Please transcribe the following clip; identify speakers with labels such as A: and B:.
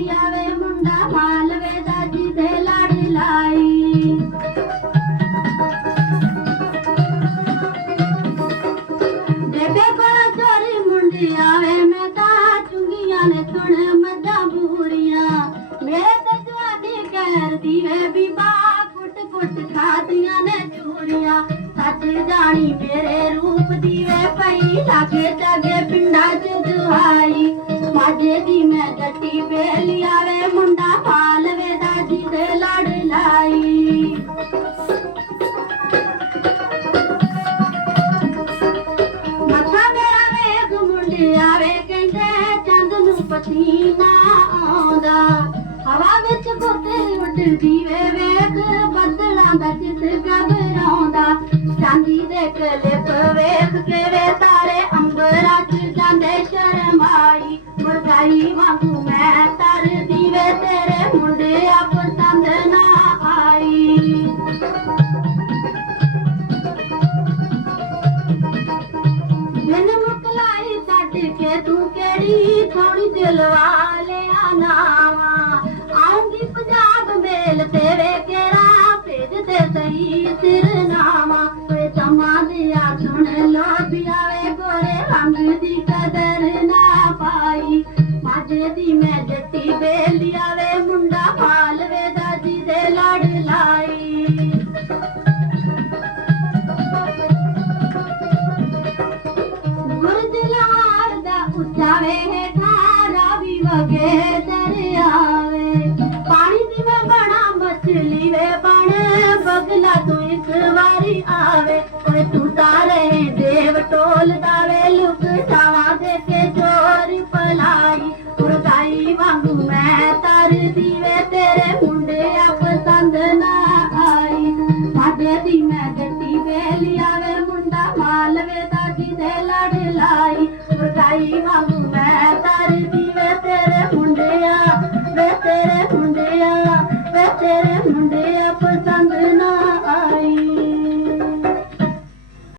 A: ਲਿਆ ਮੁੰਡੀ ਆਵੇ, ਮੈਂ ਤਾਂ ਚੁੰਗੀਆਂ ਨੇ ਸੁਣ ਮੱਝਾਂ ਬੂੜੀਆਂ ਮੇਰੇ ਤੇ ਕਰਦੀ ਵੇ ਕੁੱਟ ਕੁੱਟ ਖਾਦੀਆਂ ਨੇ ਚੂੜੀਆਂ ਸੱਚ ਜਾਣੀ ਮੇਰੇ ਰੂਪ ਦੀ ਵੇ ਪਈ ਲਾਗੇ ਜਾਗੇ ਮਾਝੇ ਦੀ ਮੈਂ ਜੱਟੀ ਵੇਲੀ ਆਵੇ ਮੁੰਡਾ ਪਾਲਵੇ ਦਾ ਦੇ ਲੜ ਲਾਈ। ਮੱਥਾ ਮੇਰਾ ਵੇਖ ਮੁੰਡਿਆ ਵੇ, ਕਹਿੰਦੇ ਚੰਦ ਨੂੰ ਪਸੀਨਾ ਆਉਂਦਾ। ਹਵਾ ਵਿੱਚ ਬੋਤੇ ਉੱਡਦੀ ਵੇ, ਵੇਖ ਬੱਦਲਾਂ ਦਾ ਚਿੱਤ ਘਬਰਾਉਂਦਾ। ਚਾਂਦੀ ਦੇ ਕਲਿਪ ਵੇਖ ਕੇ ਵੇ ਸਾਰੇ ਅੰਬਰਾਂ 'ਚ ਜਾਂਦੇ ਸ਼ਰਮਾਈ। ਮੁਰਗਾਈ ਵਾਂਗੂ ਮੈਂ ਤਰਦੀ ਵੇ ਤੇਰੇ ਮੁੰਡਿਆ ਪਸੰਦ ਨਾ ਆਈ। ਮੈਨੂੰ ਮੁਕਲਾਈ ਛੱਡ ਕੇ ਤੂੰ ਕਿਹੜੀ ਥੋੜੀ ਦਿਲ ਵਾਲਿਆ ਨਾਵਾ ਆਉਂਗੀ ਪੰਜਾਬ ਮੇਲ ਤੇਰੇ ਕੇਰਾ ਭੇਜ ਦੇ ਸਹੀ ਸਿਰਨਾਵਾ ਓਏ ਤਮਾ ਦਿਆ ਸੁਣ ਲੋ ਪਿਆਵੇ ਗੋਰੇ ਰੰਗ ਦੀ ਕਦਰ ਮਾਝੇ ਦੀ ਮੈਂ ਜੱਟੀ ਬੇਲੀ ਆਵੇ ਮੁੰਡਾ ਪਾਲਵੇ ਦਾ ਜੀ ਦੇ ਲੜ ਲਾਈ। ਗੁਰਦਿਲਾਰ ਦਾ ਉੱਚਾਵੇ ਹੇਠਾਂ ਰਾਵੀ ਵਗੇ ਦਰਿਆਵੇ। ਪਾਣੀ ਦੀ ਮੈਂ ਬਣਾ ਮਛਲੀ ਵੇ, ਬਣ ਬਗਲਾ ਤੂੰ ਇੱਕ ਵਾਰੀ ਆਵੇ। ਓਏ ਤੂੰ ਤਾਰੇ ਦੇਵ ਟੋਲ ਦਾਵੇ ਲੁਕ ਤੇਰੇ ਮੁੰਡੇ ਆ